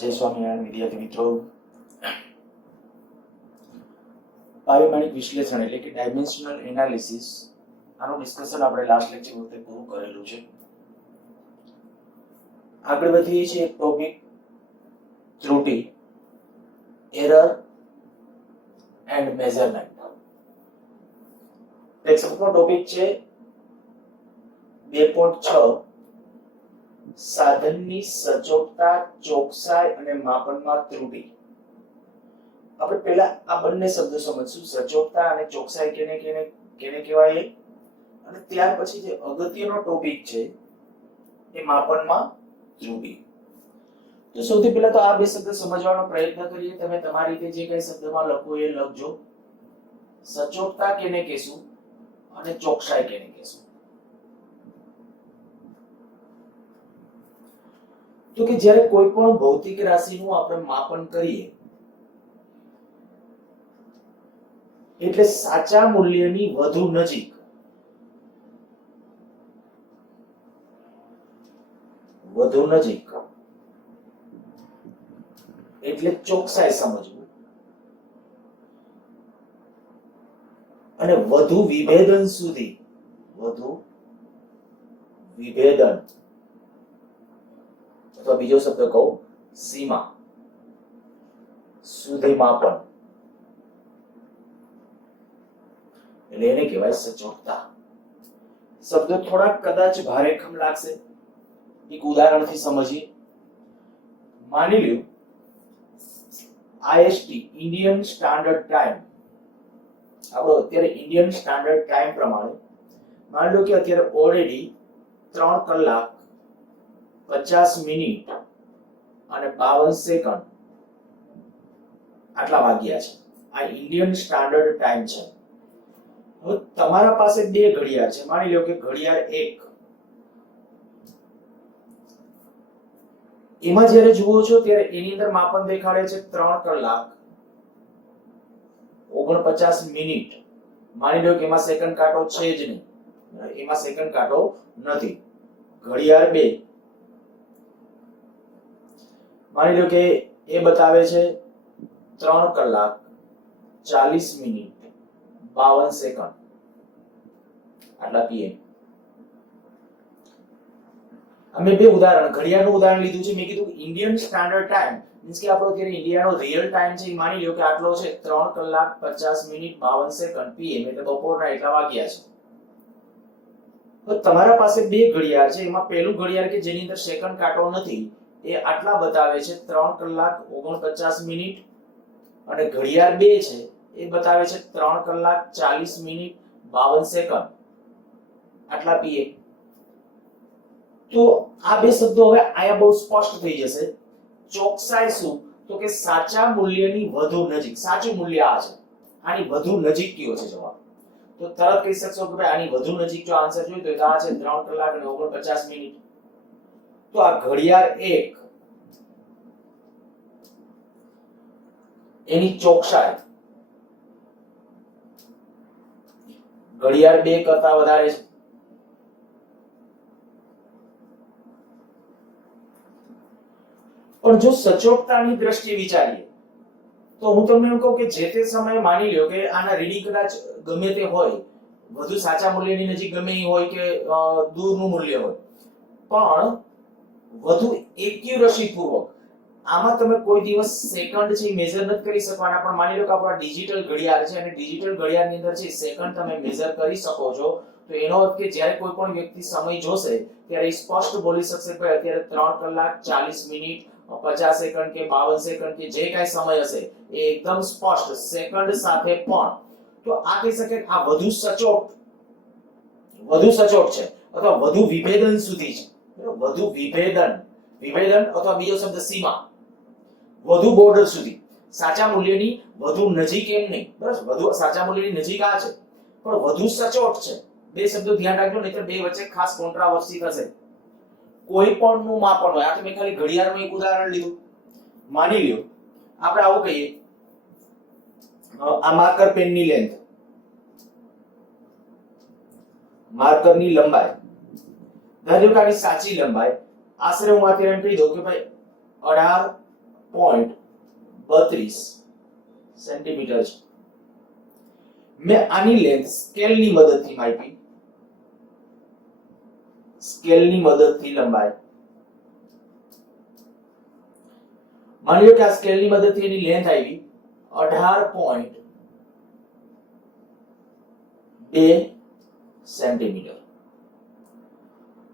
જય સ્વામિનારાયણ વિદ્યાર્થી મિત્રો. પારિમાણિક વિશ્લેષણ એટલે કે ડાયમેન્શનલ એનાલિસિસ આનું ડિસ્કશન આપણે લાસ્ટ લેક્ચર વખતે પૂરું કરેલું છે. આગળ વધીએ છીએ ટોપિક ત્રુટિ, એરર એન્ડ મેઝરમેન્ટ. ટેક્સ્ટબુકનો ટોપિક છે 2.6 સાધનની સચોટતા, ચોકસાઈ અને માપનમાં ત્રુટિ. આપણે પહેલા આ બંને શબ્દો સમજશું, સચોટતા અને ચોકસાઈ કેને કેને કેને કહેવાય, અને ત્યાર પછી જે અગત્યનો ટોપિક છે એ માપનમાં ત્રુટિ. તો સૌથી પહેલા તો આ બે શબ્દ સમજવાનો પ્રયત્ન કરીએ. તમે તમારી રીતે જે કઈ શબ્દમાં લખો એ લખજો. સચોટતા કેને કહેશું અને ચોકસાઈ કેને કહેશું? તો કે જ્યારે કોઈ પણ ભૌતિક રાશિનું આપણે માપન કરીએ એટલે સાચા મૂલ્યની વધુ નજીક એટલે ચોકસાઈ સમજવું, અને વધુ વિભેદન સુધી અથવા બીજો શબ્દ કહું સીમા સુધી માપન, એટલે એને કહેવાય સચોટતા. શબ્દો થોડા કદાચ ભારેખમ લાગશે, એક ઉદાહરણથી સમજીએ. માની લ્યો આઈએસટી ઇન્ડિયન સ્ટાન્ડર્ડ ટાઈમ, આપણો અત્યારે ઇન્ડિયન સ્ટાન્ડર્ડ ટાઈમ પ્રમાણે માની લો કે અત્યારે ઓલરેડી 3 કલાક 50 મિનિટ અને 52 સેકન્ડ આટલા વાગ્યા છે. આ ઇન્ડિયન સ્ટાન્ડર્ડ ટાઈમ છે. હવે તમારા પાસે બે ઘડિયાળ છે. માની લો કે ઘડિયાળ 1, એમાં જ્યારે જુઓ છો ત્યારે એની અંદર માપન દેખાડે છે 3 કલાક 49 મિનિટ. માની લો કે એમાં સેકન્ડ કાંટો છે જ નહીં, એમાં સેકન્ડ કાંટો નથી. ઘડિયાળ 2, માની લો કે એ બતાવે છે 3 કલાક 40 મિનિટ 52 સેકન્ડ આટલા પીએમ. અમે બે ઉદાહરણ, ઘડિયાળનું ઉદાહરણ લીધું છે. મેં કીધું ઇન્ડિયન સ્ટાન્ડર્ડ ટાઈમ મીન્સ કે આપણો અત્યારે ઇન્ડિયાનો રિયલ ટાઈમ છે. માની લો કે આટલો છે 3 કલાક 50 મિનિટ 52 સેકન્ડ પીએમ, એટલે બપોરના એટલા વાગ્યા છે. તો તમારા પાસે બે ઘડિયાળ છે. એમાં પહેલું ઘડિયાળ કે જેની અંદર સેકન્ડ કાંટો નથી એ આટલા બતાવે છે 3 કલાક 49 મિનિટ, અને ઘડિયાળ 2 છે એ બતાવે છે 3 કલાક 40 મિનિટ 52 સેકન્ડ આટલા પીએમ. તો આ બે શબ્દો હવે આયા બહુ સ્પષ્ટ થઈ જશે. ચોકસાઈ શું? તો કે સાચા મૂલ્યની વધુ નજીક. સાચું મૂલ્ય આ છે, આની વધુ નજીક કયો છે જવાબ? તો તરત કહી શકશો કે ભાઈ આની વધુ નજીક જો આન્સર જોઈએ તો આ છે 3 કલાક અને 49 મિનિટ. તો આ ઘડિયાળ 1 એની ચોકસાઈ ઘડિયાળ 2 કરતા વધારે છે. પણ જો સચોટતાની દ્રષ્ટિએ વિચારીએ તો હું તમને એમ કહું કે જે તે સમયે માની લ્યો કે આના રીડિંગ કદાચ ગમે તે હોય, વધુ સાચા મૂલ્યની નજીક ગમે એ હોય કે દૂરનું મૂલ્ય હોય, પણ વધુ એક્યુરસી પૂર્વક આમાં તમે કોઈ દિવસ સેકન્ડ છે મેઝર નથી કરી શકવાના. પણ માની લો કે આપણા ડિજિટલ ઘડિયાળ છે અને ડિજિટલ ઘડિયાળની અંદર છે સેકન્ડ તમે મેઝર કરી શકો છો. તો એનો અર્થ કે જ્યારે કોઈ પણ વ્યક્તિ સમય જોશે ત્યારે સ્પષ્ટ બોલી શકશે કે અત્યારે 3 કલાક 40 મિનિટ 50 સેકન્ડ કે 52 સેકન્ડ કે જે કાંઈ સમય હશે એ એકદમ સ્પષ્ટ સેકન્ડ સાથે. પણ તો આ કહી શકે આ વધુ સચોટ છે અથવા વધુ વિભેદન સુધી છે. વધુ વિભેદન અથવા બીજો શબ્દ સીમા, વધુ બોર્ડર સુધી. સાચા મૂલ્યની વધુ નજીક એમ નહીં, બરાબર? વધુ સાચા મૂલ્યની નજીક આ છે, પણ વધુ સચોટ છે. બે શબ્દો ધ્યાન રાખજો, નહીતર બે વચ્ચે ખાસ કોન્ટ્રાવર્સી થશે. કોઈ પણ નું માપન હોય, આ તો મેં ખાલી ઘડિયાળનું એક ઉદાહરણ લીધું. માની લ્યો આપણે આવું કહીએ, આ માર્કર પેનની લેન્થ, માર્કરની લંબાઈ, ધારો કે આની સાચી લંબાઈ આશરે હું અત્યારે એમ કહી દઉં કે ભાઈ 18 18.32 સેન્ટીમીટર છે. મેં આની લેન્થ સ્કેલની મદદથી માપી, સ્કેલની મદદથી લંબાઈ. માની લો કે આ સ્કેલની મદદથી એની લેન્થ આવી 18.2 સેન્ટીમીટર.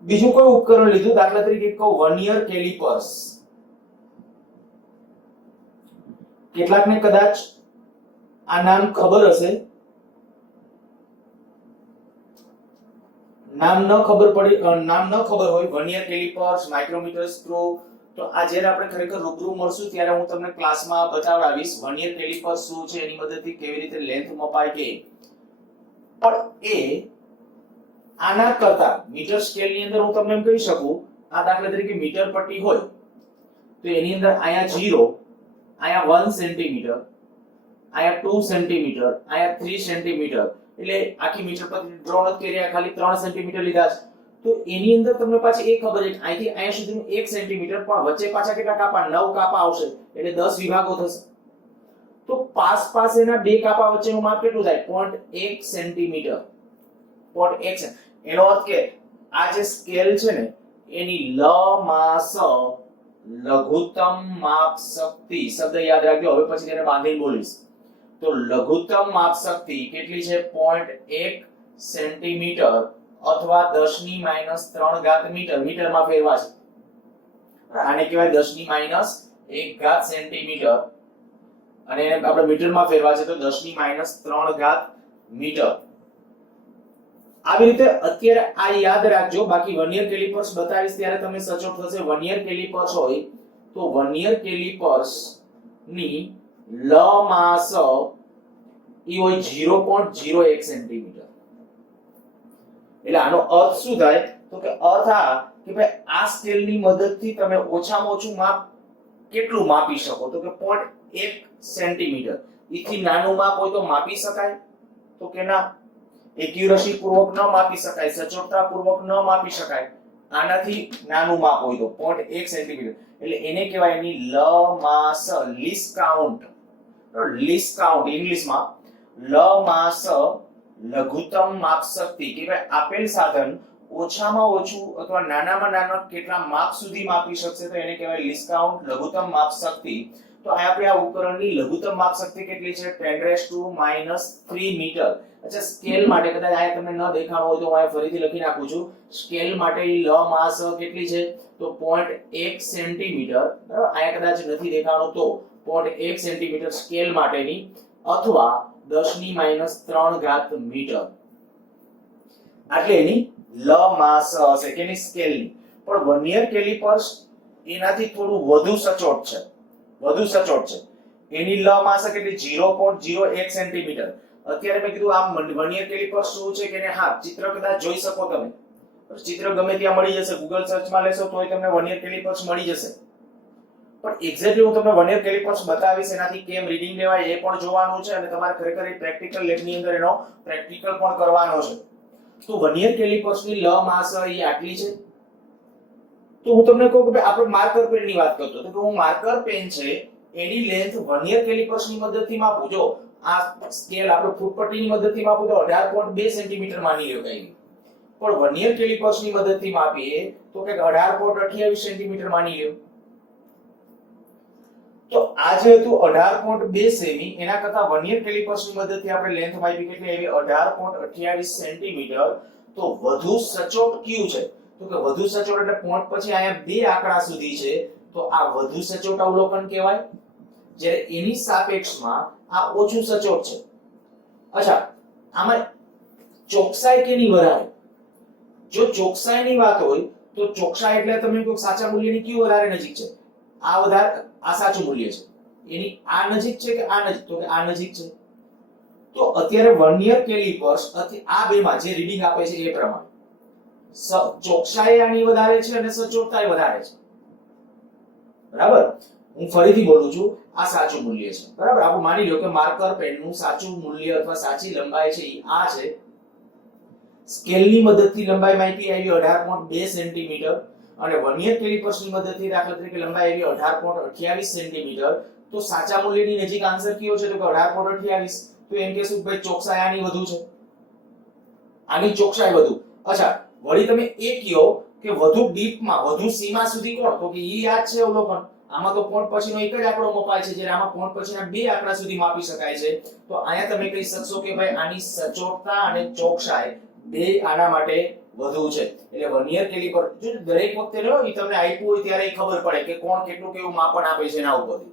બીજું કોઈ ઉપકરણ લીધું, દાખલા તરીકે કહો વર્નિયર કેલિપર્સ. કેટલાકને કદાચ આ નામ ખબર હશે, નામ ન ખબર હોય, વર્નિયર કેલિપર્સ, માઇક્રોમીટર સ્ક્રૂ. તો આ જ્યારે આપણે ખરેખર રૂબરૂ મળશું ત્યારે હું તમને ક્લાસમાં બતાવડાવીશ વર્નિયર કેલિપર્સ શું છે, એની મદદથી કેવી રીતે લેન્થ મપાય કે. પણ એ આના કરતા મીટર સ્કેલ ની અંદર હું તમને એમ કહી શકું, આ દાખલા તરીકે મીટર પટ્ટી હોય તો એની અંદર અહીંયા 0, અહીંયા 1 સેન્ટીમીટર, અહીંયા 2 સેન્ટીમીટર, અહીંયા 3 સેન્ટીમીટર, એટલે આખી મીટર પટ્ટી ડ્રો નથી કર્યા, ખાલી 3 સેન્ટીમીટર લીધા છે. તો એની અંદર તમને પાછી એ ખબર છે કે અહીંથી અહીંયા સુધીનું 1 સેન્ટીમીટર, પણ વચ્ચે પાછા કેટલા કાપા? 9 કાપા આવશે, એટલે 10 વિભાગો થશે. તો પાસ એના બે કાપા વચ્ચેનું માપ કેટલું થાય? 0.1 સેન્ટીમીટર. 0.1. એનો અર્થ કે આ જે સ્કેલ છે ને એની લમાસ લઘુત્તમ માપ શક્તિ, શબ્દ યાદ રાખજો, હવે પછી તેને બાંધીને બોલીશ. તો લઘુત્તમ માપ શક્તિ કેટલી છે? 0.1 સેન્ટીમીટર અથવા 10⁻³ મીટર. મીટરમાં ફેરવા છે, આને કહેવાય 10⁻⁻1 સેન્ટીમીટર, અને એને આપણે મીટરમાં ફેરવા છે તો 10⁻³ મીટર. આવી રીતે અત્યારે આ યાદ રાખજો. બાકી વર્નિયર કેલિપર્સ બતાવીશ ત્યારે તમને સચોટ થશે. વર્નિયર કેલિપર્સ હોય તો વર્નિયર કેલિપર્સ ની લમાસ ઈ હોય 0.01 સેન્ટીમીટર. એટલે આનો અર્થ શું થાય? તો કે અર્થ આ કે ભાઈ આ સ્કેલની મદદથી તમે ઓછામાં ઓછું માપ કેટલું માપી શકો? તો કે 0.1 સેન્ટીમીટર. એથી નાનું માપ હોય તો માપી શકાય? તો કે ના, એક્યુરસી પૂર્વક ન માપી શકાય, સચોટતા પૂર્વક ન માપી શકાય. આનાથી નાનું માપ હોય તો 0.1 સેન્ટીમીટર, એટલે એને કહેવાય એની લમાસ, લીસ્ટ કાઉન્ટ. લીસ્ટ કાઉન્ટ ઇંગ્લિશમાં લમાસ લઘુત્તમ માપ શક્તિ કે ભાઈ આપેલ સાધન ઓછામાં ઓછું અથવા નાનામાં નાના કેટલા માપ સુધી માપી શકશે તો એને કહેવાય લીસ્ટ કાઉન્ટ, લઘુત્તમ માપ શક્તિ. તો આપણે આ ઉપકરણની લઘુત્તમ માપ શક્તિ કેટલી છે? 10⁻³ મીટર. અચ્છા, સ્કેલ માટે કદાચ આ તમને ન દેખાણો હોય તો હું ફરીથી લખી નાખું છું. સ્કેલ માટે લમાસ કેટલી છે? તો 0.1 સેન્ટીમીટર. બરાબર, અહીંયા કદાચ નથી દેખાણો તો 0.1 સેન્ટીમીટર સ્કેલ માટેની, અથવા 10⁻³ મીટર. એટલે એની લમાસ હશે કે એની સ્કેલની. પણ વર્નિયર કેલિપર્સ એનાથી થોડું વધુ સચોટ છે, એની લમાસ કેટલી? 0.01 સેન્ટીમીટર. અત્યારે મેં કીધું આ વર્નિયર કેલિપર્સ શું છે કે હા, ચિત્ર કદાચ જોઈ શકો તમે, ચિત્ર ગમે ત્યાં મળી જશે, ગૂગલ સર્ચમાં લેશો તોય તમને વર્નિયર કેલિપર્સ મળી જશે. પણ એક્ઝેક્ટલી હું તમને વર્નિયર કેલિપર્સ બતાવીશ, એનાથી કેમ રીડિંગ લેવાય એ પણ જોવાનું છે, અને તમારે ખરેખર એ પ્રેક્ટિકલ લેબની અંદર એનો પ્રેક્ટિકલ પણ કરવાનો છે. તો વર્નિયર કેલિપર્સની લમાસ એ આટલી છે. તો હું તમને કહું કે આપણે માર્કર પેનની વાત કરતો તો હું માર્કર પેન છે એની લેન્થ વર્નિયર કેલિપર્સની મદદથી માપું. જો આ સ્કેલ આપણે ફૂટપટ્ટીની મદદથી માપું તો 18.2 સેન્ટીમીટર માની લ્યો કઈ, પણ વર્નિયર કેલિપર્સની મદદથી માપીએ તો કે 18.28 સેન્ટીમીટર માની લ્યો. તો આ જે હતું 18.2 સેમી, એના કરતા વર્નિયર કેલિપર્સની મદદથી આપણે લેન્થ માપી કેટલી આવી? 18.28 સેન્ટીમીટર. તો વધુ સચોટ કયું છે? તો કે વધુ સચોટ એટલે પોઈન્ટ પછી અહીંયા બે આંકડા સુધી છે, તો આ વધુ સચોટ અવલોકન કહેવાય, જ્યારે એની સાપેક્ષમાં આ ઓછું સચોટ છે. અચ્છા, આમાં ચોકસાઈ કેની વધારે? જો ચોકસાઈની વાત હોય તો ચોકસાઈ એટલે તમે કોઈ સાચા મૂલ્યની કયું વધારે નજીક છે? આ વધારે, આ સાચું મૂલ્ય છે, એની આ નજીક છે કે આ નજીક? તો કે આ નજીક છે. તો અત્યારે વર્નિયર કેલિપર્સ આ બેમાં જે રીડિંગ આપે છે એ પ્રમાણે ચોકસાઈ આની વધારે છે અને સચોટતા વધારે છે. બરાબર, હું ફરીથી બોલું છું, આ સાચું મૂલ્ય છે. બરાબર, આપણે માની લો કે માર્કર પેનનું સાચું મૂલ્ય અથવા સાચી લંબાઈ છે એ આ છે. સ્કેલની મદદથી લંબાઈ માપી આવી 18.2 સેન્ટીમીટર. અને વર્નિયર કેલિપર્સની મદદથી દાખલા તરીકે લંબાઈ એવી 18.28 સેન્ટીમીટર, તો સાચા મૂલ્યની નજીક આન્સર કયો છે? તો કે 18.28. તો એમ કહેશું ભાઈ ચોકસાઈ આની વધુ છે, આની ચોકસાઈ વધુ. અચ્છા, વળી તમે એ કયો કે વધુ ડીપમાં, વધુ સીમા સુધી કોણ? તો કે ઈ યાદ છે અવલોકન. આમાં તો પોઈન્ટ પછીનો એક જ આંકડો મપાય છે, જ્યારે આમાં પોઈન્ટ પછીના બે આંકડા સુધી માપી શકાય છે. તો અહીંયા તમે કહી શકશો કે ભાઈ આની સચોટતા અને ચોકસાઈ બે આના માટે વધુ છે. એટલે વર્નિયર કેલિપર જો દરેક વખતે લો ઈ તમને આપ્યું હોય ત્યારે ખબર પડે કે કોણ કેટલું કેવું માપન આપે છે એના ઉપરથી.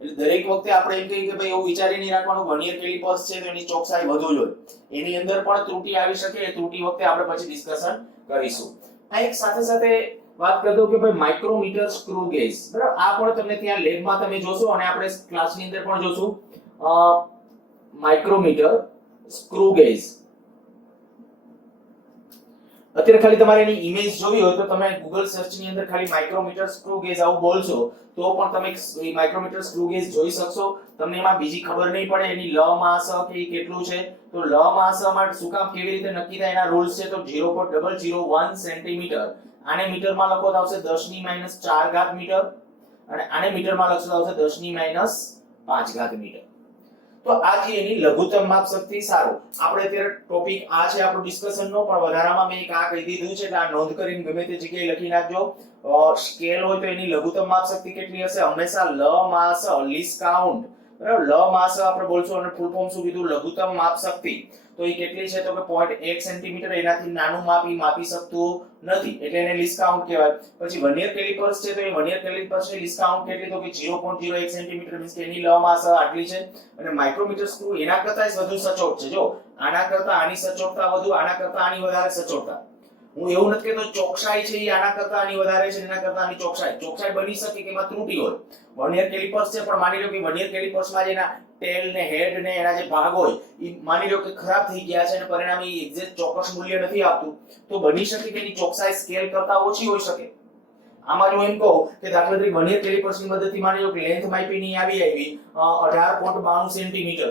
એટલે દરેક વખતે આપણે એમ કહીએ કે ભાઈ એવું વિચારી નહીં રાખવાનું વર્નિયર કેલિપર્સ છે તો એની ચોકસાઈ વધુ જ હોય. એની અંદર પણ ત્રુટિ આવી શકે, એ ત્રુટિ વખતે આપણે પછી ડિસ્કશન કરીશું. આ એક સાથે સાથે વાત કરી દઉં કે ભાઈ માઇક્રોમીટર સ્ક્રૂ ગેજ, બરાબર? આ પણ તમને ત્યાં લેબમાં તમે જોશો અને આપણે ક્લાસની અંદર પણ જોશું. માઇક્રોમીટર સ્ક્રૂ ગેજ, અત્યારે ખાલી તમારે એની ઇમેજ જોવી હોય તો તમે ગૂગલ સર્ચ ની અંદર ખાલી માઇક્રોમીટર સ્ક્રૂ ગેજ આવું બોલશો તો પણ તમે માઇક્રોમીટર સ્ક્રૂ ગેજ જોઈ શકશો. તમને એમાં બીજી ખબર નહીં પડે એની લ માં સ કે ઈ કેટલું છે. તો લ માં સ માટે શું કામ કેવી રીતે નક્કી થાય એના રૂલ્સ છે. તો 0.001 સેન્ટીમીટર, આને મીટરમાં લખો તો આવશે 10 ની -4 ઘાત મીટર, અને આને મીટરમાં લખશો તો આવશે 10 ની -5 ઘાત મીટર. તો આ છે એની લઘુત્તમ માપ શક્તિ. સારું, આપણે અત્યારે ટોપિક આ છે આપણો ડિસ્કશન નો, પણ વધારામાં મેં એક આ કહી દીધું છે કે આ નોંધ કરીને ગમે તે જગ્યાએ લખી નાખજો. સ્કેલ હોય તો એની લઘુત્તમ માપ શક્તિ કેટલી હશે? હંમેશા લ માં સ, લીસ્ટ કાઉન્ટ, બરાબર? લ માં સ આપણે બોલશું અને ફૂલ ફોર્મ શું કીધું? લઘુત્તમ માપ શક્તિ. તો એ કેટલી છે? તો કે 0.1 સેન્ટીમીટર, એનાથી નાનું માપ ઈ માપી શકતું નથી, એટલે એને લીસ્ટ કાઉન્ટ કહેવાય. પછી વર્નિયર કેલિપર્સ છે તો એ વર્નિયર કેલિપર્સની લીસ્ટ કાઉન્ટ કેટલી? તો કે 0.01 સેન્ટીમીટર, મીન્સ કે એની લ માં સ આટલી છે. અને માઇક્રોમીટર સ્ક્રૂ એના કરતાં વધુ સચોટ છે. જો આના કરતાં આની સચોટતા વધુ, આના કરતાં આની વધારે સચોટતા. હું એવું નથી કહેતો ચોકસાઈ છે એ આના કરતાં આની વધારે છે, એના કરતાં આની ચોકસાઈ બની શકે કે એમાં ત્રુટિ હોય. વર્નિયર કેલિપર્સ છે પણ માની લો કે વર્નિયર કેલિપર્સમાં જેના ટેલ ને હેડ ને એના જે ભાગ હોય એ માની લો કે ખરાબ થઈ ગયા છે અને પરિણામે એક્ઝેક્ટ ચોક્કસ મૂલ્ય નથી આપતું, તો બની શકે કે એની ચોકસાઈ સ્કેલ કરતાં ઓછી હોઈ શકે. આમાં જો એમ કહું કે દાખલા તરીકે વર્નિયર કેલિપર્સની મદદથી માની લો કે લેન્થ માપીની આવી 18.92 સેન્ટીમીટર,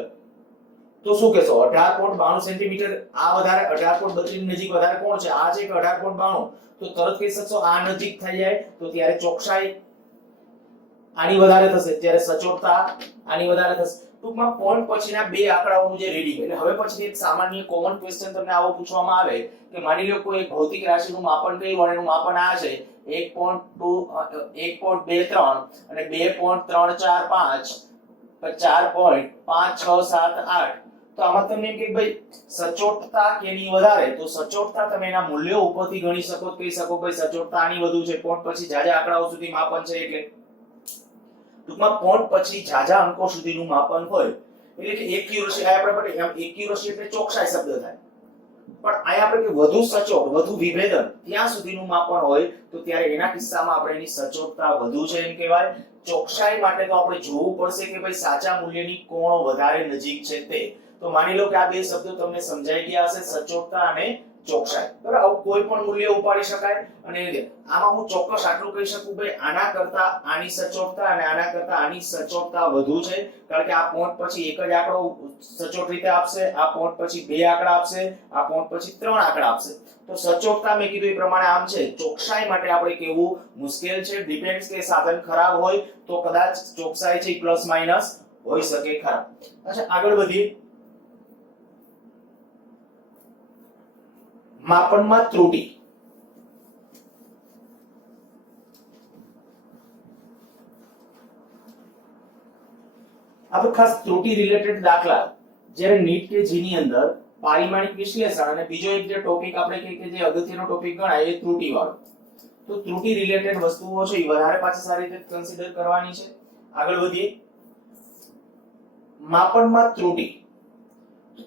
તો શું કહેશો? 18.92 સેન્ટીમીટર આ વધારે 18.32 ની નજીક વધારે કોણ છે? આ છે કે 18.92? તો તરત કહી શકશો આ નજીક થઈ જાય તો ત્યારે ચોકસાઈ આની વધારે થશે, ત્યારે સચોટતા આની વધારે થશે. ટૂંકમાં પોઈન્ટ પછીના બે આંકડાઓનું જે રીડિંગ, એટલે હવે પછી એક સામાન્ય કોમન ક્વેશ્ચન તમને આવો પૂછવામાં આવે કે માની લો કોઈ ભૌતિક રાશિનું માપન કર્યું અને એનું માપન આ છે 1.23 અને 2.345 4.5678, તો આમાં તમને એમ કે ભાઈ સચોટતા કેની વધારે? તો સચોટતા તમે એના મૂલ્યો ઉપરથી ગણી શકો, કહી શકો ભાઈ સચોટતા આની વધુ છે. પોઈન્ટ પછી જાજા આંકડાઓ સુધી માપન છે, એટલે ટૂંકમાં પોઈન્ટ પછી જાજા અંકો સુધીનું માપન હોય એટલે કે એક્યુરસી. આપણે એક્યુરસી એટલે ચોકસાઈ શબ્દ થાય, પણ અહીંયા આપણે કે વધુ સચોટ, વધુ વિભેદન ત્યાં સુધીનું માપન હોય તો ત્યારે એના કિસ્સામાં આપણે એની સચોટતા વધુ છે એમ કહેવાય. ચોકસાઈ માટે તો આપણે જોવું પડશે કે ભાઈ સાચા મૂલ્યની કોણ વધારે નજીક છે તે. તો માની લો કે આ બે શબ્દો તમને સમજાઈ ગયા હશે, સચોટતા અને ચોકસાઈ, બરાબર? આવું કોઈ પણ મૂલ્ય ઉપાડી શકાય અને આમાં હું ચોક્કસ આટલું કહી શકું ભાઈ આના કરતાં આની સચોટતા અને આના કરતાં આની સચોટતા વધુ છે, કારણ કે આ પોઈન્ટ પછી એક જ આંકડો સચોટ રીતે આપશે, આ પોઈન્ટ પછી બે આંકડા આપશે, આ પોઈન્ટ પછી ત્રણ આંકડા આપશે. તો સચોટતા મેં કીધું એ પ્રમાણે આમ છે. ચોકસાઈ માટે આપણે કેવું મુશ્કેલ છે, ડિપેન્ડ્સ કે સાધન ખરાબ હોય તો કદાચ ચોકસાઈ છે પ્લસ માઇનસ હોઈ શકે ખરા. અચ્છા, આગળ વધીએ. માપનમાં ત્રુટિ. આપણે ખાસ ત્રુટિ રિલેટેડ દાખલા જ્યારે નીટ કે જીની અંદર પારિમાણિક વિશ્લેષણ અને બીજો એક જે ટોપિક આપણે કે જે અગત્યનો ટોપિક ગણાય એ ત્રુટિ વાળો, તો ત્રુટિ રિલેટેડ વસ્તુઓ છે એ વધારે પાછી સારી રીતે કન્સિડર કરવાની છે. આગળ વધીએ. માપનમાં ત્રુટિ.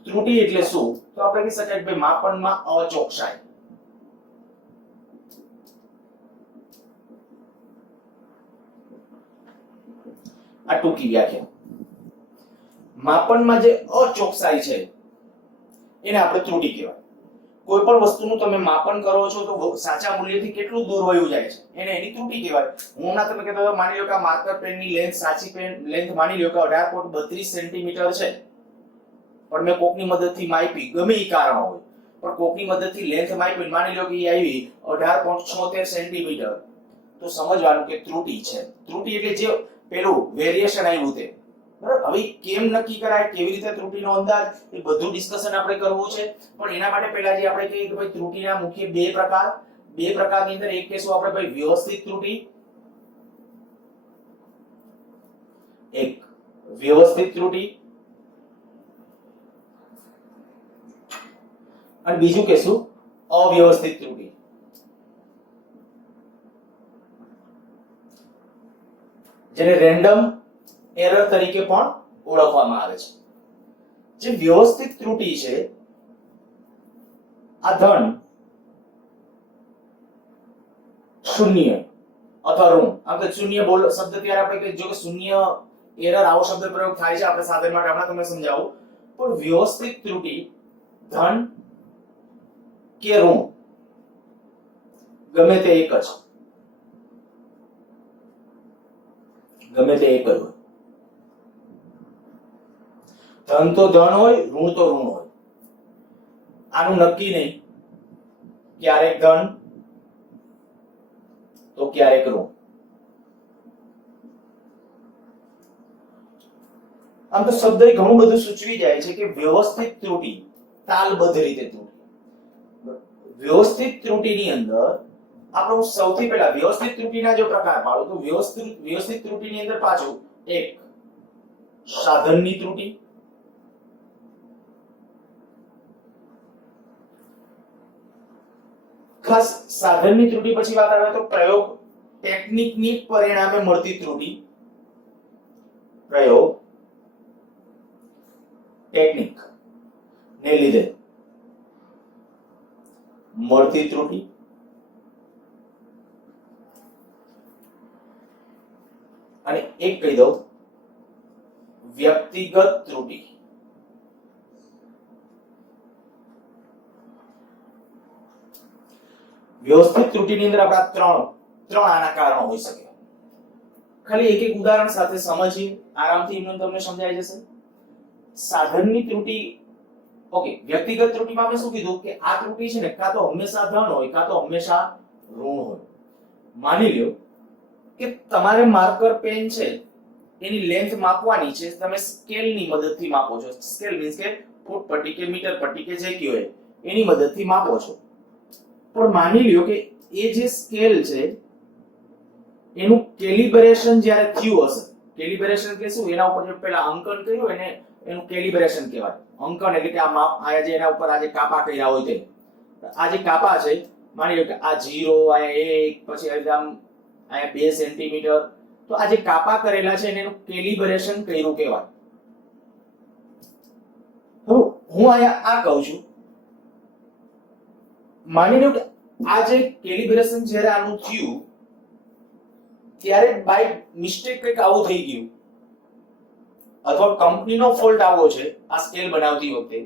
ત્રુટિ એટલે શું? તો આપણે કહી શકાય કે ભાઈ માપનમાં અચોકસાઈ. આ ટૂંકી વ્યાખ્યા. માપનમાં જે અચોકસાઈ છે એને આપણે ત્રુટિ કહેવાય. કોઈ પણ વસ્તુનું તમે માપન કરો છો તો સાચા મૂલ્યથી કેટલું દૂર વયું જાય છે એને એની ત્રુટિ કહેવાય. હું હમણાં તમે કહેતો માની લો કે આ માર્કર પેનની લેન્થ, સાચી પેન લેન્થ માની લો કે 18.32 સેન્ટીમીટર છે, પણ મેં કોકની મદદથી માપી, ગમે એ કારણ હોય, પણ કોકની મદદથી લેન્થ માપી, માની લો કે એ આવી 18.76 સેન્ટીમીટર, તો સમજવાનું કે ત્રુટિ છે. ત્રુટિ એટલે જે પેલું વેરિએશન આવ્યું તે, બરાબર. હવે કેમ નક્કી કરાય, કેવી રીતે ત્રુટિનો અંદાજ, એ બધું ડિસ્કશન આપણે કરવું છે. પણ એના માટે પહેલા જે આપણે કહીએ કે ભાઈ ત્રુટિના મુખ્ય બે પ્રકારની અંદર એક કહેશું આપણે ભાઈ વ્યવસ્થિત ત્રુટિ, એક વ્યવસ્થિત ત્રુટિ, અને બીજું કહેશું અવ્યવસ્થિત ત્રુટિ. જેને રેન્ડમ એરર તરીકે પણ ઓળખવામાં આવે છે. જે વ્યવસ્થિત ત્રુટિ છે આ ધન, શૂન્ય અથવા ઋણ, આમ તો શૂન્ય બોલ શબ્દ ત્યારે આપણે કે જો કે શૂન્ય એરર આવો શબ્દ પ્રયોગ થાય છે આપણે સાધન માટે, હમણાં તમને સમજાવું. પણ વ્યવસ્થિત ત્રુટિ ધન કે ઋણ ગમે તે એક જ, ગમે તે એક જ હોય. ધન તો ધન હોય, ઋણ તો ઋણ હોય. આનું નક્કી નહીં, ક્યારેક ધન તો ક્યારેક ઋણ. આમ તો શબ્દ ઘણું બધું સૂચવી જાય છે કે વ્યવસ્થિત ત્રુટિ, તાલબદ્ધ રીતે ત્રુટિ. વ્યવસ્થિત ત્રુટિની અંદર આપણો સૌથી પહેલા વ્યવસ્થિત ત્રુટિના જો પ્રકાર પાડો તો વ્યવસ્થિત ત્રુટિની અંદર પાછું એક સાધનની ત્રુટિ, ખાસ સાધનની ત્રુટિ પછી વાત આવે તો પ્રયોગ ટેકનિકની પરિણામે મળતી ત્રુટિ, પ્રયોગ ટેકનિક ને લીધે મળતી ત્રુટિ, અને એક કહી દઉં વ્યક્તિગત ત્રુટિ. વ્યવસ્થિત ત્રુટિની અંદર આપણા ત્રણ આના કારણો હોઈ શકે. ખાલી એક એક ઉદાહરણ સાથે સમજીએ, આરામથી એમને તમને સમજાઈ જશે. સાધનની ત્રુટિ, ઓકે, વ્યક્તિગત ત્રુટિમાં આપણે શું કીધું કે આ ત્રુટિ છે ને કાં તો હંમેશા ધન હોય કાં તો હંમેશા ઋણ હોય. માની લ્યો કે તમારે માર્કર પેન છે એની લેન્થ માપવાની છે, તમે સ્કેલની મદદથી માપો છો. સ્કેલ મીન્સ કે ફૂટ પટ્ટી કે મીટર પટ્ટી કે જે કયો હોય એની મદદથી માપો છો. પણ માની લ્યો કે એ જે સ્કેલ છે એનું કેલિબ્રેશન જ્યારે થયું હશે, કેલિબ્રેશન એટલે શું, એના ઉપર જે પેલા અંકન કર્યું એને એનું કેલિબ્રેશન કહેવાય. અંકન એટલે કે આ માપ, આ જે એના ઉપર આ જે કાપા કર્યા હોય તે, આ જે કાપા છે માની લો કે આ 0, અહીંયા 1, પછી એકદમ અહીંયા 2 સેન્ટીમીટર, તો આ જે કાપા કરેલા છે એનું કેલિબ્રેશન કર્યું કહેવાય. હું અહીંયા આ કહું છું, માની લો કે આ જે કેલિબ્રેશન જ્યારે આનું થયું ત્યારે બાય મિસ્ટેક કંઈક આવું થઈ ગયું, અથવા કંપનીનો ફોલ્ટ આવો છે આ સ્કેલ બનાવતી વખતે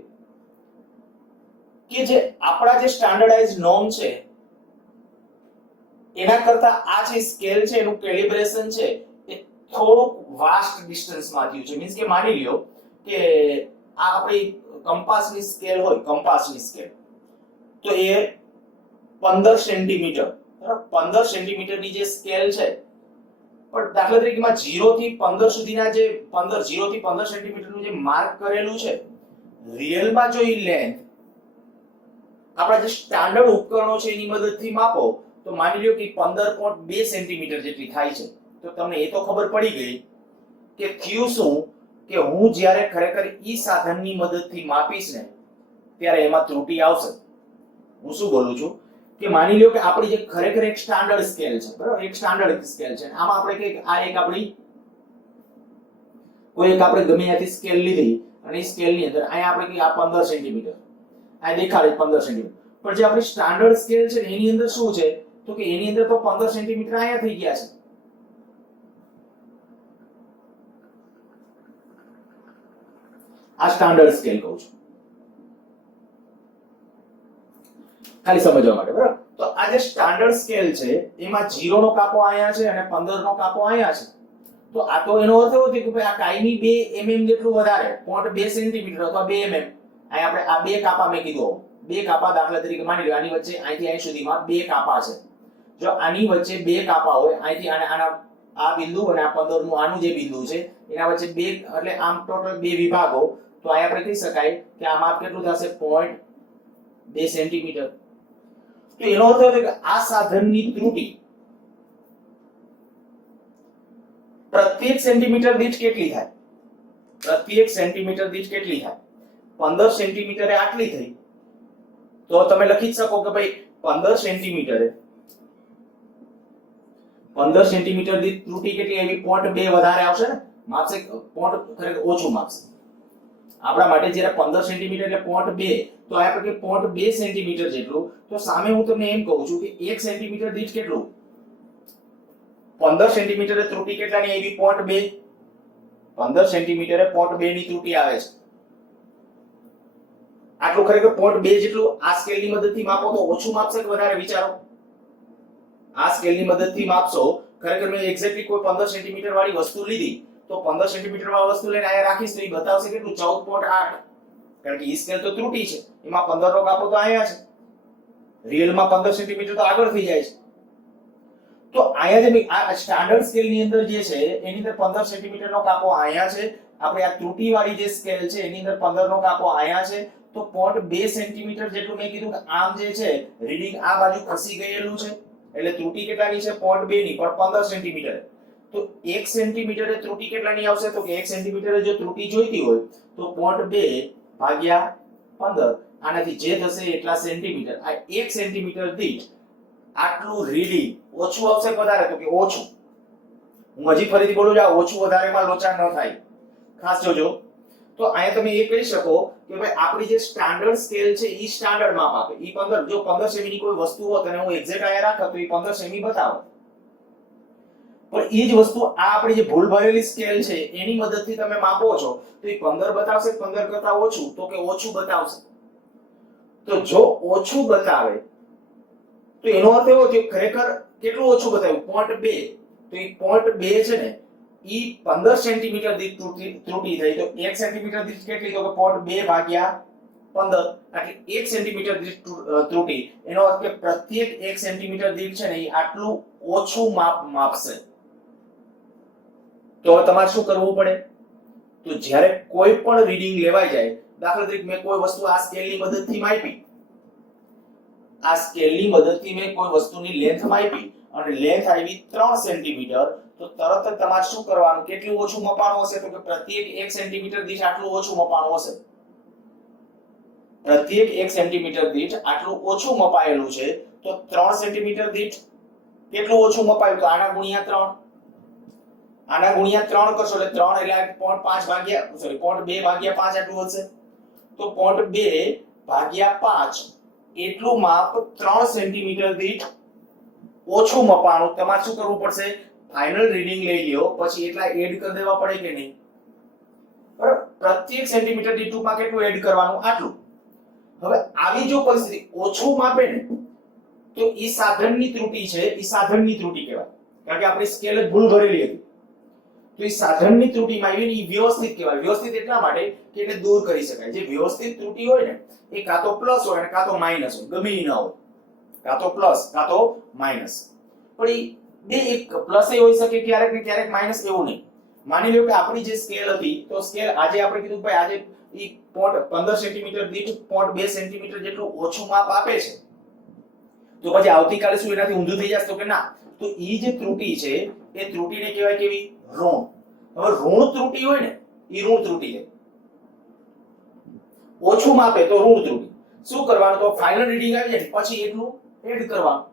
કે જે આપણા જે સ્ટાન્ડર્ડાઇઝ નોર્મ છે એના કરતા આ જે સ્કેલ છે એનું કેલિબ્રેશન છે એ થોડુંક વાસ્ટ ડિસ્ટન્સમાં થયું છે. મીન્સ કે માની લ્યો કે આ આપણી કંપાસની સ્કેલ હોય, કંપાસની સ્કેલ તો એ 15 સેન્ટીમીટર, બરાબર, 15 સેન્ટીમીટરની જે સ્કેલ છે, પણ દાખલા તરીકે 0 થી 15 સુધીના જે 0 થી 15 સેન્ટીમીટરનું જે માર્ક કરેલું છે, રિયલમાં જો ઈ લેન્થ આપણા જે સ્ટાન્ડર્ડ ઉપકરણો છે એની મદદથી માપો તો માની લ્યો કે 15.2 સેન્ટીમીટર જેટલી થાય છે. તો તમને એ તો ખબર પડી ગઈ કે થયું શું કે હું જ્યારે ખરેખર ઈ સાધનની મદદથી માપીશ ને ત્યારે એમાં ત્રુટિ આવશે. હું શું બોલું છું કે માની લ્યો કે આપણી જે ખરેખર એક સ્ટાન્ડર્ડ સ્કેલ છે, બરાબર, એક સ્ટાન્ડર્ડ સ્કેલ છે, આમાં આપણે કઈ આ એક આપણી કોઈ એક આપણે ગમે ત્યાંથી સ્કેલ લીધી અને એ સ્કેલની અંદર અહીંયા આપણે કઈ આ 15 સેન્ટીમીટર આ દેખાડે 15 સેન્ટીમીટર, પણ જે આપણી સ્ટાન્ડર્ડ સ્કેલ છે એની અંદર શું છે તો કે એની અંદર તો 15 સેન્ટીમીટર અહીંયા થઈ ગયા છે. આ સ્ટાન્ડર્ડ સ્કેલ કહું છું ખાલી સમજવા માટે, બરાબર. તો આ જે સ્ટાન્ડર્ડ સ્કેલ છે એમાં 0 નો કાપો અહીંયા છે અને 15 નો કાપો અહીંયા છે. તો આ તો એનો અર્થ એવો થયો કે ભાઈ આ કાયમી 2 mm જેટલું વધારે 0.2 સેન્ટીમીટર અથવા 2 mm, અહીંયા આપણે આ બે કાપા મેં કીધું બે કાપા દાખલા તરીકે માની લો આની વચ્ચે અહીંથી અહીં સુધીમાં બે કાપા છે. જો આની વચ્ચે બે કાપા હોય અહીંથી આના આ બિંદુ અને આ 15 નું આનું જે બિંદુ છે એના વચ્ચે બે એટલે આમ ટોટલ બે વિભાગો, તો આ આપણે કહી શકાય કે આ માપ કેટલું થશે 0.2 સેન્ટીમીટર. તો એનો અર્થ એ કે આ સાધનની ત્રુટિ પ્રત્યેક સેન્ટીમીટર દીઠ કેટલી થાય? પ્રત્યેક સેન્ટીમીટર દીઠ કેટલી થાય? 15 સેન્ટીમીટરે આટલી થઈ, તો તમે લખી શકો કે ભાઈ 15 સેન્ટીમીટરે 15 સેન્ટીમીટર દીઠ ત્રુટિ કેટલી આવી? 0.2 વધારે આવશે ને, માપશે ખરેખર ઓછું માપશે આપણા માટે. જ્યારે 15 સેન્ટીમીટર એટલે 0.2, તો આ આપણે કે 0.2 સેન્ટીમીટર જેટલું. તો સામે હું તમને એમ કહું છું કે 1 સેન્ટીમીટર દીઠ કેટલું? 15 સેન્ટીમીટરે ત્રુટિ કેટલાની આવી? 0.2. 15 સેન્ટીમીટરે 0.2 ની ત્રુટિ આવે છે. આટલું ખરેખર 0.2 જેટલું આ સ્કેલની મદદથી માપો તો ઓછું માપશે કે વધારે? વિચારો. આ સ્કેલની મદદથી માપશો, ખરેખર મેં એક્ઝેક્ટલી કોઈ 15 સેન્ટીમીટર વાળી વસ્તુ લીધી, તો 15 સેન્ટીમીટર વાળી વસ્તુ લઈને અહીંયા રાખીશ તો એ બતાવશે કેટલું? 14.8. કારણ કે ઈ સ્કેલ તો ત્રુટી છે, એમાં 15 નો કાપો તો અહીંયા છે, રિયલમાં 15 સેન્ટીમીટર તો આગળ થઈ જાય છે. તો અહીંયા જે આ સ્ટાન્ડર્ડ સ્કેલની અંદર જે છે એની અંદર 15 સેન્ટીમીટર નો કાપો અહીંયા છે. આપણે આ ત્રુટિ વાળી જે સ્કેલ છે એની અંદર 15 નો કાપો અહીંયા છે. તો 0.2 સેન્ટીમીટર જેટલું મેં કીધું કે આમ જે છે રીડિંગ આ બાજુ ખસી ગયેલું છે, એટલે ત્રુટિ કેટલાની છે? 0.2 ની, પણ 15 સેન્ટીમીટર. તો 1 સેન્ટીમીટરે ત્રુટિ કેટલાની આવશે? તો કે 1 સેન્ટીમીટરે જો ત્રુટિ જોઈતી હોય તો 0.2 ભાગ્યા 15, આનાથી જે થશે એટલા સેન્ટીમીટર. આ 1 સેન્ટીમીટર દીઠ આટલું રીડિંગ ઓછું આવશે કે વધારે? તો કે ઓછું. હું હજી ફરીથી બોલું છું, આ ઓછું વધારેમાં લોચા ન થાય, ખાસ જોજો. તો અહીંયા તમે એ કહી શકો કે ભાઈ આપણી જે સ્ટાન્ડર્ડ સ્કેલ છે ઈ સ્ટાન્ડર્ડ માપ આપે. ઈ 15, જો 15 સેમી ની કોઈ વસ્તુ હોત અને હું એક્ઝેક્ટ આયા રાખત તો ઈ 15 સેમી બતાવે. પણ ઈ જ વસ્તુ આ આપણી જે ભૂલ ભરેલી સ્કેલ છે એની મદદથી તમે માપો છો તો ઈ 15 બતાવશે, 15 કરતા ઓછું? તો કે ઓછું બતાવશે. તો જો ઓછું બતાવે તો એનો અર્થ એવો કે ખરેખર કેટલું ઓછું બતાવ્યું? 0.2. તો ઈ 0.2 છે ને ઈ 15 સેન્ટીમીટર દીઠ ત્રુટિ થઈ. તો 1 સેન્ટીમીટર દીઠ કેટલી? તો કે 0.2 ભાગ્યા 15, એટલે 1 સેન્ટીમીટર દીઠ ત્રુટિ. એનો અર્થ કે પ્રત્યેક 1 સેન્ટીમીટર દીઠ છે ને ઈ આટલું ઓછું માપ માપશે. તો તમારે શું કરવું પડે? તો જ્યારે કોઈ પણ રીડિંગ લેવાઈ જાય, દાખલા તરીકે મેં કોઈ વસ્તુ આ સ્કેલની મદદથી માપી, આ સ્કેલની મદદથી મેં કોઈ વસ્તુની લેન્થ માપી અને લેન્થ આવી 3 સેન્ટીમીટર, તો તરત જ તમારે શું કરવાનું? કેટલું ઓછું મપાણું હશે? તો કે પ્રત્યેક 1 સેન્ટીમીટર દીઠ આટલું ઓછું મપાણું હશે. પ્રત્યેક 1 સેન્ટીમીટર દીઠ આટલું ઓછું મપાયેલું છે. તો 3 સેન્ટીમીટર દીઠ કેટલું ઓછું મપાયું? તો આના ગુણ્યા 3. આના ગુણ્યા 3 કરશો એટલે 3 એટલે 0.5 ભાગ્યા 0.2 ભાગ્યા 5 આટલું હશે. તો 0.2 ભાગ્યા 5 એટલું માપ 3 સેન્ટીમીટર દીઠ ઓછું મપાણું. તમારે શું કરવું પડશે? ફાઇનલ રીડિંગ લઈ લ્યો, પછી એટલા એડ કરી દેવા પડે કે નહીં? બરાબર. પ્રત્યેક સેન્ટીમીટર દીઠ ટૂંકમાં કેટલું એડ કરવાનું? આટલું. હવે આવી જો પરિસ્થિતિ ઓછું માપે ને તો ઈ સાધનની ત્રુટિ છે, ઈ સાધનની ત્રુટિ કહેવાય. કારણ કે આપણી સ્કેલ જ ભૂલ ભરેલી હતી. તો ઈ સાધનની ત્રુટિમાં આવીને ઈ વ્યવસ્થિત કહેવાય. વ્યવસ્થિત એટલા માટે કે એને દૂર કરી શકાય. જે વ્યવસ્થિત ત્રુટિ હોય ને એ કાં તો પ્લસ હોય અને કાં તો માઈનસ હોય, ગમે ઈ ના હોય. કાં તો પ્લસ કાં તો માઈનસ. પણ ઈ બે એક પ્લસ એ હોઈ શકે ક્યારેક ને ક્યારેક માઈનસ, એવું નહીં. માની લો કે આપણી જે સ્કેલ હતી તો સ્કેલ આજે આપણે કીધું ભાઈ આજે ઈ 15 સેન્ટીમીટર દીઠ 0.2 સેન્ટીમીટર જેટલું ઓછું માપ આપે છે, તો પછી આવતીકાલે શું એનાથી ઊંધું થઈ જશે? તો કે ના. તો ઈ જે ત્રુટિ છે એ ત્રુટિને કહેવાય કેવી? ઋણ. હવે ઋણ ત્રુટિ હોય ને ઈ ઋણ ત્રુટિ છે. ઓછું માપે તો ઋણ ત્રુટિ. શું કરવાનું? તો ફાઇનલ રીડિંગ આવી જાય પછી એટલું એડ કરવાનું.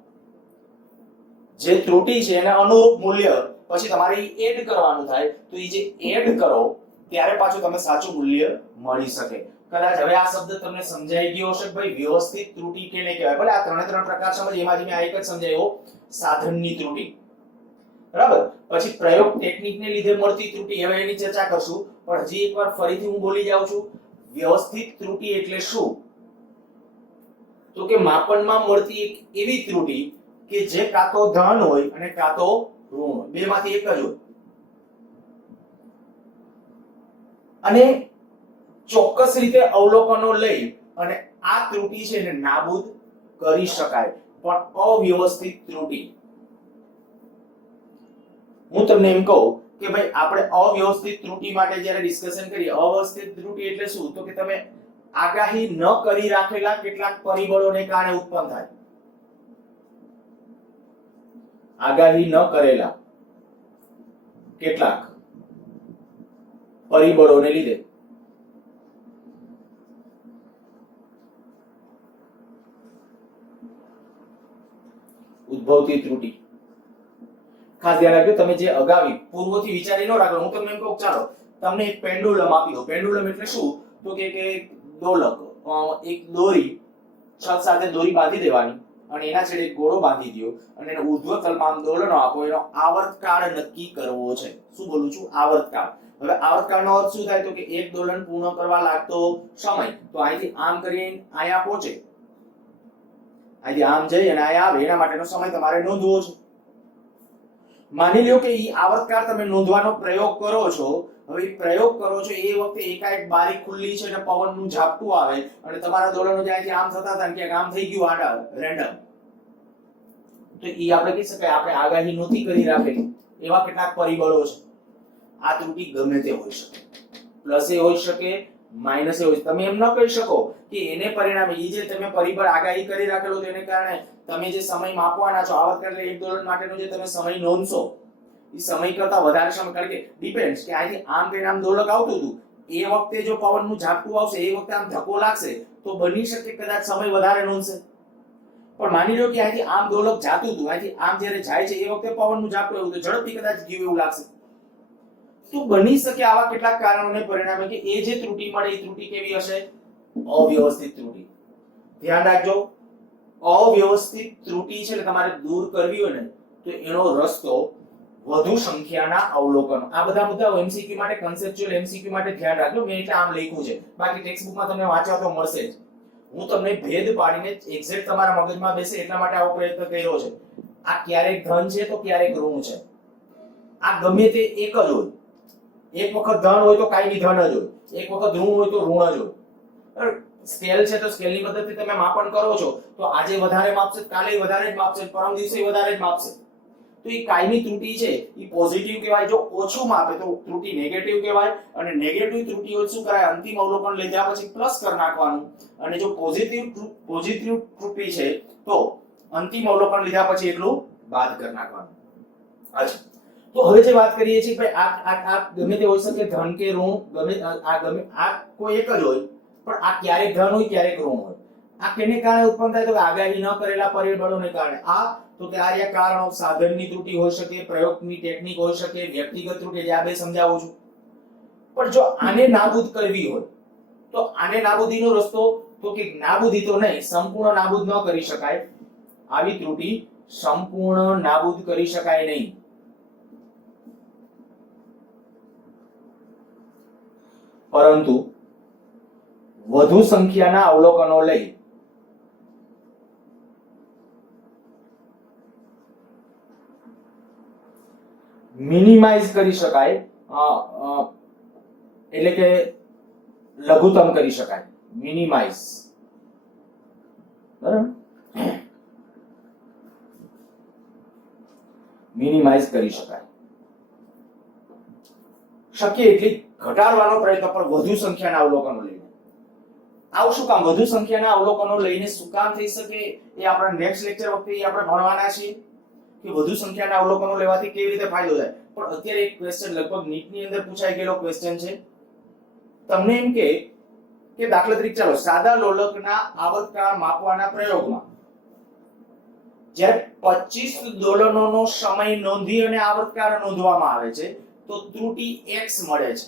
જે ત્રુટિ છે એને અનુરૂપ મૂલ્ય પછી તમારે એડ કરવાનું થાય. તો એ જે એડ કરો ત્યારે પાછું તમને સાચું મૂલ્ય મળી શકે. કદાચ હવે આ શબ્દ તમને સમજાઈ ગયો હશે ભાઈ વ્યવસ્થિત ત્રુટિ કેને કહેવાય. ભલે આ ત્રણ પ્રકાર સમજ, એમાંથી મેં આ એક જ સમજાયો, સાધનની ત્રુટિ. બરાબર. પછી પ્રયોગ ટેકનિકને લીધે મળતી ત્રુટિ, હવે એની ચર્ચા કરશું. પણ હજી એકવાર ફરીથી હું બોલી જાઉં છું, વ્યવસ્થિત ત્રુટિ એટલે શું? તો કે માપનમાં મળતી એક એવી ત્રુટિ કે જે કાં તો ધન હોય અને કાં તો ઋણ, બેમાંથી એક જ હોય. અને ચોક્કસ રીતે અવલોકનો લઈ અને આ ત્રુટિ છે એને નાબૂદ કરી શકાય, પણ અવ્યવસ્થિત ત્રુટિ, હું તમને એમ કહું કે ભાઈ આપણે અવ્યવસ્થિત ત્રુટિ માટે જ્યારે ડિસ્કશન કરીએ, અવ્યવસ્થિત ત્રુટિ એટલે શું? તો કે તમે આગાહી ન કરી રાખેલા કેટલાક પરિબળોને કારણે ઉત્પન્ન થાય, આગાહી ન કરેલા કેટલાક પરિબળોને લીધે ઉદ્ભવતી ત્રુટિ. ખાસ ધ્યાન રાખજો, તમે જે અગાવી પૂર્વથી વિચારી ન રાખો. હું તમને એમ કહું ચાલો તમને એક પેન્ડુલમ આપી દો. પેન્ડુલમ એટલે શું? તો કે દોલક, એક દોરી, છત સાથે દોરી બાંધી દેવાની અને એના છેડે એક ગોળો બાંધી દો અને એને ઉર્ધ્વ તલમાં દોલનો આપો, એનો આવ્રતકાળ નક્કી કરવો છે. શું બોલું છું? આવ્રતકાળ. હવે આવ્રતકાળનો અર્થ શું થાય? તો કે એક દોલન પૂર્ણ કરવા લાગતો સમય. તો અહીંથી આમ કરીને આયા પહોંચે, અહીંથી આમ જઈ અને આયા આવે, એના માટેનો સમય તમારે નોંધવો છે. માની લ્યો કે ઈ આવર્તકાળ તમે નોંધવાનો પ્રયોગ કરો છો. હવે પ્રયોગ કરો છો એ વખતે એકાએક બારી ખુલ્લી છે અને પવનનું ઝાપટું આવે અને તમારા દોલનો જ્યાંથી આમ થતા હતા કે આમ થઈ ગયું આડા રેન્ડમ, તો ઈ આપણે કહી શકાય આપણે આગાહી નહોતી કરી રાખેલી. એવા કેટલાક પરિબળો છે. આ ત્રુટિ ગમે તે હોઈ શકે, પ્લસ એ હોઈ શકે, માઇનસ એ હોઈ શકે. તમે એમ ન કહી શકો કે એને પરિણામે ઈ જે તમે પરિબળ આગાહી કરી રાખેલો તેને કારણે તમે જે સમય માપવાના છો, આવર્તકાળ એટલે એક દોલન માટેનો જે તમે સમય નોંધશો એ સમય કરતા વધારે સમય, કારણ કે ડિપેન્ડ્સ કે અહીંથી આમ કરીને આમ દોલક આવતું હતું, એ વખતે જો પવનનું ઝાપટું આવશે, એ વખતે આમ ધક્કો લાગશે તો બની શકે કદાચ સમય વધારે નોંધશે. પણ માની લો કે અહીંથી આમ દોલક જાતું હતું, અહીંથી આમ જ્યારે જાય છે એ વખતે પવનનું ઝાપટું એવું તો ઝડપથી કદાચ ગયું એવું લાગશે. તો બની શકે આવા કેટલાક કારણોને પરિણામે કે એ જે ત્રુટિ મળે એ ત્રુટિ કેવી હશે? અવ્યવસ્થિત ત્રુટિ. ધ્યાન રાખજો, અવ્યવસ્થિત ત્રુટિ છે તમારે દૂર કરવી હોય ને તો એનો રસ્તો વધુ સંખ્યાના અવલોકનો. આ બધા મુદ્દાઓ એમસીક્યુ માટે, કન્સેપ્ચ્યુઅલ એમસીક્યુ માટે ધ્યાન રાખજો. મેં એટલે આમ લખ્યું છે, બાકી ટેક્સ્ટ બુકમાં તમને વાંચવા તો મળશે જ. હું તમને ભેદ પાડીને એક્ઝેક્ટ તમારા મગજમાં બેસે એટલા માટે આવો પ્રયત્ન કર્યો છે. આ ક્યારેક ધન છે તો ક્યારેક ઋણ છે. આ ગમે તે એક જ હોય. એક વખત ધન હોય તો કાયમી ધન જ હોય, એક વખત ઋણ હોય તો ઋણ જ હોય. સ્કેલ છે તો સ્કેલની મદદથી તમે માપન કરો છો તો આજે વધારે માપશે, કાલે વધારે જ માપશે, પરમ દિવસે વધારે જ માપશે. તો એ કાયમી ત્રુટિ છે એ પોઝિટિવ કહેવાય. જો ઓછું માપે તો ત્રુટિ નેગેટિવ કહેવાય. અને નેગેટિવ ત્રુટિ હોય શું કરાય? અંતિમ અવલોકન લીધા પછી પ્લસ કરી નાખવાનું. અને જો પોઝિટિવ ત્રુટિ છે તો અંતિમ અવલોકન લીધા પછી એટલું બાદ કરી નાખવાનું. અચ્છા, તો હવે જે વાત કરીએ છીએ ભાઈ આ ગમે તે હોઈ શકે, ધન કે ઋણ, આ કોઈ એક જ હોય, પણ આ ક્યારેક ધન હોય ક્યારેક ઋણ હોય. આ કેને કારણે ઉત્પન્ન થાય? તો કે આગાહી ન કરેલા પરિબળોને કારણે. આ તો કે આ કારણો સાધનની ત્રુટિ હોઈ શકે, પ્રયોગની ટેકનિક હોઈ શકે, વ્યક્તિગત ત્રુટિ, જે આ બે સમજાવું છું. પણ જો આને નાબૂદ કરવી હોય તો આને નાબૂદીનો રસ્તો તો કે નાબૂદી તો નહીં, સંપૂર્ણ નાબૂદ ન કરી શકાય. આવી ત્રુટિ સંપૂર્ણ નાબૂદ કરી શકાય નહીં. પરંતુ વધુ સંખ્યાના અવલોકનો લઈ મિનિમાઇઝ કરી શકાય, એટલે કે લઘુત્તમ કરી શકાય. મિનિમાઇઝ, બરાબર, મિનિમાઇઝ કરી શકાય. શક્ય એટલી ઘટાડવાનો પ્રયત્ન, પણ વધુ સંખ્યાના અવલોકનો લઈને. આવું શું કામ? વધુ સંખ્યાના અવલોકનો લઈને શું કામ થઈ શકે એ આપણા નેક્સ્ટ લેક્ચર વખતે આપણે ભણવાના છીએ કે વધુ સંખ્યાના અવલોકનો લેવાથી કેવી રીતે ફાયદો થાય. પણ અત્યારે એક ક્વેશ્ચન લગભગ નીટની અંદર પૂછાઈ ગયેલો ક્વેશ્ચન છે. તમને એમ કે દાખલા તરીકે ચાલો સાદા લોલકના આવર્તકાળ માપવાના પ્રયોગમાં જ્યારે 25 દોલનોનો સમય નોંધી અને આવર્તકાળ નોંધવામાં આવે છે તો ત્રુટિ x મળે છે.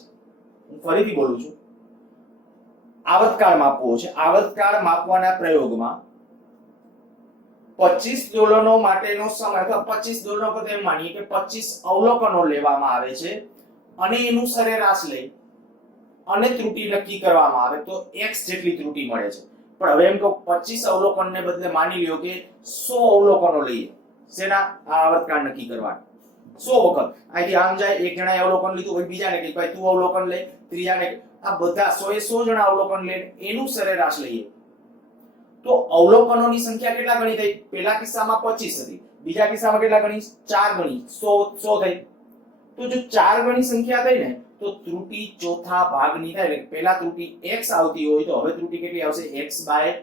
હું ફરીથી બોલું છું, આવર્તકાળ માપવો છે. આવર્તકાળ માપવાના પ્રયોગમાં 25 દોલનો માટેનો સમય અથવા 25 દોલનો પર એમ માનીએ કે 25 અવલોકનો લેવામાં આવે છે અને એનું સરેરાશ લઈ અને ત્રુટિ નક્કી કરવામાં આવે તો x જેટલી ત્રુટિ મળે છે. પણ હવે એમ કહો 25 અવલોકનને બદલે માની લ્યો કે 100 અવલોકનો લઈએ. શેના? આવર્તકાળ નક્કી કરવાના. 100 વખત અહીંથી આમ જાય, એક જણાએ અવલોકન લીધું, પછી બીજાને કે ભાઈ તું અવલોકન લે, ત્રીજાને, આ બધા 100 એ 100 જણા અવલોકન લે, એનું સરેરાશ લઈએ તો અવલોકનોની સંખ્યા કેટલા ગણી થઈ? પહેલા કિસ્સામાં 25 હતી, બીજા કિસ્સામાં કેટલા ગણી? 4 ગણી, 100 થઈ. તો જો 4 ગણી સંખ્યા થઈ ને તો ત્રુટિ ચોથા ભાગની થાય. એટલે પહેલા ત્રુટિ x આવતી હોય તો હવે ત્રુટિ કેટલી આવશે? x/4.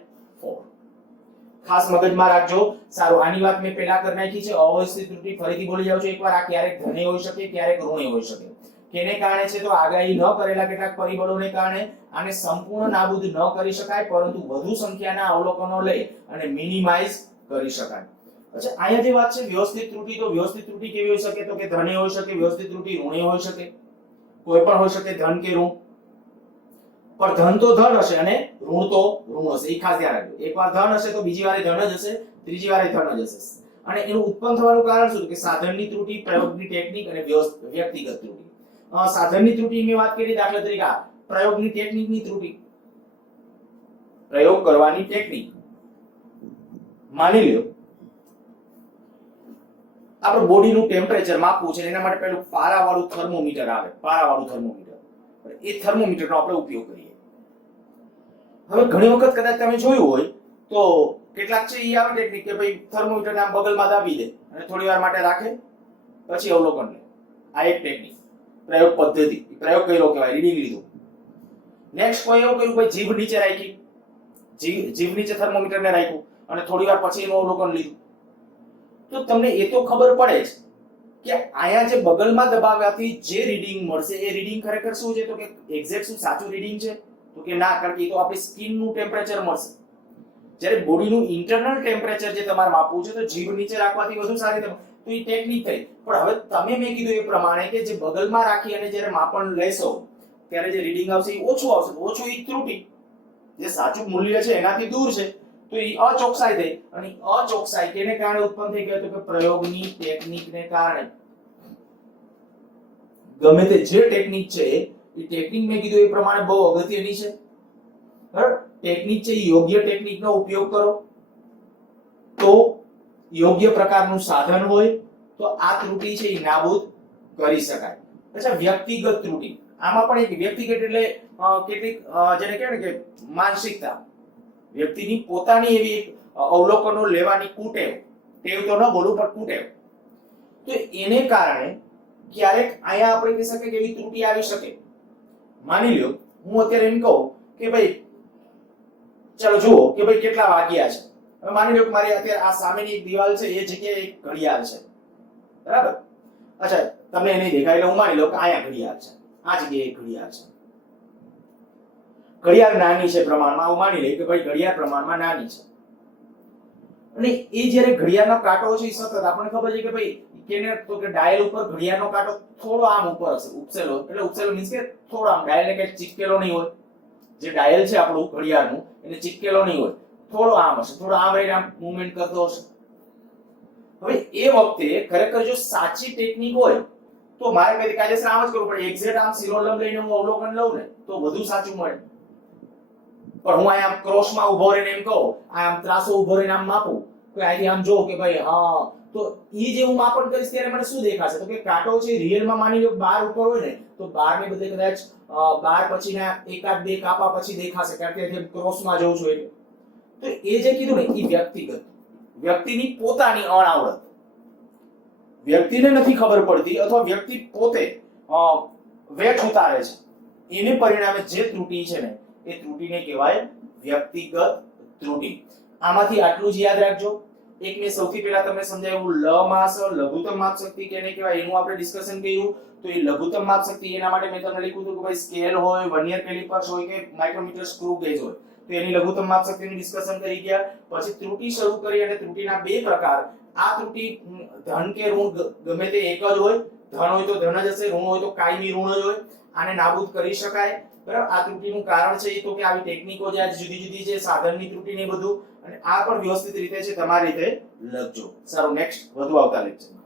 ખાસ મગજમાં રાખજો. સારું, આની વાત મેં પહેલા કરી નાખી છે. અવ્યવસ્થિત ત્રુટિ ફરીથી બોલી જાવ છું એકવાર. આ ક્યારેક ધને હોઈ શકે, ક્યારેક ઋણે હોઈ શકે. કેને કારણે છે? તો આગાહી ન કરેલા કેટલાક પરિબળોને કારણે. આને સંપૂર્ણ નાબૂદ ન કરી શકાય, પરંતુ વધુ સંખ્યાના અવલોકનો લઈ અને મિનિમાઇઝ કરી શકાય. અચ્છા, અહીંયા જે વાત છે વ્યવસ્થિત ત્રુટિ, તો વ્યવસ્થિત ત્રુટિ કેવી હોઈ શકે? તો કે ધને હોઈ શકે, વ્યવસ્થિત ત્રુટિ ઋણે હોઈ શકે, કોઈ પણ હોઈ શકે, ધન કે ઋણ. પર ધન તો ધન હશે અને ઋણ તો ઋણ હશે, એ ખાસ ધ્યાન રાખજો. એકવાર ધન હશે તો બીજી વારે ધન જ હશે, ત્રીજી વારે ધન જ હશે. અને એનું ઉત્પન્ન થવાનું કારણ શું? કે સાધનની ત્રુટિ, પ્રયોગની ટેકનિક અને વ્યક્તિગત ત્રુટિ. સાધનની ત્રુટિની વાત કરી, દાખલા તરીકે પ્રયોગની ટેકનિકની ત્રુટિ, પ્રયોગ કરવાની ટેકનિક. માની લ્યો આપણે બોડીનું ટેમ્પરેચર માપવું છે, એના માટે પેલું પારાવાળું થર્મોમીટર આવે, પારાવાળું થર્મોમીટર. એ થર્મોમીટરનો આપણે ઉપયોગ કરીએ. હવે ઘણી વખત કદાચ તમે જોયું હોય તો કેટલાક છે એ આવે ટેકનિક કે ભાઈ થર્મોમીટરને આમ બગલમાં દાબી દે અને થોડી વાર માટે રાખે, પછી અવલોકન લે. આ એક ટેકનિક, પ્રયોગ પદ્ધતિ. પ્રયોગ કર્યો કહેવાય, રીડિંગ લીધું. નેક્સ્ટ કોઈ એવું કર્યું, ભાઈ જીભ નીચે રાખી, જીભ નીચે થર્મોમીટરને રાખ્યું અને થોડી વાર પછી એનું અવલોકન લીધું. તો તમને એ તો ખબર પડે જ કે આયા જે બગલમાં દબાવ્યાથી જે રીડિંગ મળશે એ રીડિંગ ખરેખર શું છે? તો કે એક્ઝેક્ટ શું સાચું રીડિંગ છે? તો કે ના, કારણ કે એ તો આપણી સ્કિનનું ટેમ્પરેચર મળશે. જ્યારે બોડીનું ઇન્ટરનલ ટેમ્પરેચર જે તમારે માપવું છે તો જીભ નીચે રાખવાથી વધુ સારી તો એ ટેકનિક થઈ. પણ હવે તમે મેં કીધું એ પ્રમાણે કે જે બગલમાં રાખી અને જ્યારે માપન લેશો ત્યારે જે રીડિંગ આવશે એ ઓછું આવશે. ઓછું એ ત્રુટિ, જે સાચું મૂલ્ય છે એનાથી દૂર છે, તો એ અચોકસાઈ થઈ. અને અચોકસાઈ કેને કારણે ઉત્પન્ન થઈ ગઈ? તો કે પ્રયોગની ટેકનિકને કારણે. ગમે તે જે ટેકનિક છે એ ટેકનિક મેં કીધું એ પ્રમાણે બહુ અગત્યની છે. બરાબર, ટેકનિક છે એ યોગ્ય ટેકનિકનો ઉપયોગ કરો તો યોગ્ય પ્રકારનું સાધન હોય તો આ ત્રુટિ છે એ નાબૂદ કરી શકાય. અચ્છા, વ્યક્તિગત ત્રુટિ. આમાં પણ એક વ્યક્તિગત એટલે કેટલીક જેને કહેવાય ને કે માનસિકતા, વ્યક્તિની પોતાની એવી અવલોકનો લેવાની કુટેવ, ટેવ તો ન બોલું પણ કુટેવ, તો એને કારણે ક્યારેક આયા આપણે કહી શકીએ કે એવી ત્રુટિ આવી શકે. માની લ્યો હું અત્યારે એમ કહું કે ભાઈ ચાલો જુઓ કે ભાઈ કેટલા વાગ્યા છે. હવે માની લ્યો કે મારી અત્યારે આ સામેની એક દિવાલ છે, એ જગ્યાએ એક ઘડિયાળ છે, બરાબર. અચ્છા, તમને એ નહીં દેખાય એટલે હું માની લઉં કે અહીંયા ઘડિયાળ છે, આ જગ્યાએ એક ઘડિયાળ છે. ઘડિયાળ નાની છે પ્રમાણમાં, હું માની લઈ કે ભાઈ ઘડિયાળ પ્રમાણમાં નાની છે. અને એ જ્યારે ઘડિયાળનો કાંટો છે એ સતત આપણને ખબર છે કે ભાઈ કેને તો કે ડાયલ ઉપર ઘડિયાળનો કાંટો થોડો આમ ઉપર હશે, ઉપસેલો. એટલે ઉપસેલો મીન્સ કે થોડો આમ, ડાયલને કઈ ચિપકેલો નહીં હોય. જે ડાયલ છે આપણું ઘડિયાળનું એને ચિપકેલો નહીં હોય, થોડો આમ હશે, થોડો આમ રહીને આમ મૂવમેન્ટ કરતો હશે. હવે એ વખતે ખરેખર જો સાચી ટેકનિક હોય તો મારે કઈ કાયદેસર આમ જ કરવું પડે. એક્ઝેક્ટ આમ શિરોલંબ લઈને હું અવલોકન લઉં ને તો વધુ સાચું મળે. પણ હું આમ ક્રોસમાં ઊભો રહીને એમ કહું, આમ ત્રાસો ઊભો રહીને આમ માપું કે અહીંથી આમ જોઉં કે ભાઈ હા, તો ઈ જે હું માપન કરીશ ત્યારે મને શું દેખાશે? તો કે કાંટો છે રિયલમાં માની લો 12 ઉપર હોય ને તો 12 ને બદલે કદાચ 12 પછીના એકાદ બે કાપા પછી દેખાશે, કારણ કે જેમ ક્રોસમાં જઉં છું એટલે. તો એ જે કીધું ને એ વ્યક્તિગત, વ્યક્તિની પોતાની અણાવડત, વ્યક્તિને નથી ખબર પડતી અથવા વ્યક્તિ પોતે વેઠ ઉતારે છે, એને પરિણામે જે ત્રુટિ છે ને એ ત્રુટિને કહેવાય વ્યક્તિગત ત્રુટિ. આમાંથી આટલું જ યાદ રાખજો. એક મેં સૌથી પહેલા તમને સમજાવ્યું લમાસ, લઘુત્તમ માપ શક્તિ કેને કહેવાય એનું આપણે ડિસ્કશન કર્યું. તો એ લઘુત્તમ માપ શક્તિ એના માટે મેં તમને લખ્યું હતું કે ભાઈ સ્કેલ હોય, વર્નિયર કેલિપર્સ હોય કે માઇક્રોમીટર, સ્ક્રૂ ગેજ હોય, તો એની લઘુત્તમ માપ શક્તિનું ડિસ્કશન કરી ગયા. પછી ત્રુટિ શરૂ કરી અને ત્રુટિના બે પ્રકાર. આ ત્રુટિ ધન કે ઋણ ગમે તે એક જ હોય, ધન હોય તો ધન જ હશે, ઋણ હોય તો કાયમી ઋણ જ હોય. આને નાબૂદ કરી શકાય, બરાબર. આ ત્રુટિનું કારણ છે એ તો કે આવી ટેકનિકો જે જુદી જુદી છે, સાધનની ત્રુટિ ને બધું, અને આ પણ વ્યવસ્થિત રીતે છે તમારી રીતે લખજો. સારું, નેક્સ્ટ વધુ આવતા લેક્ચરમાં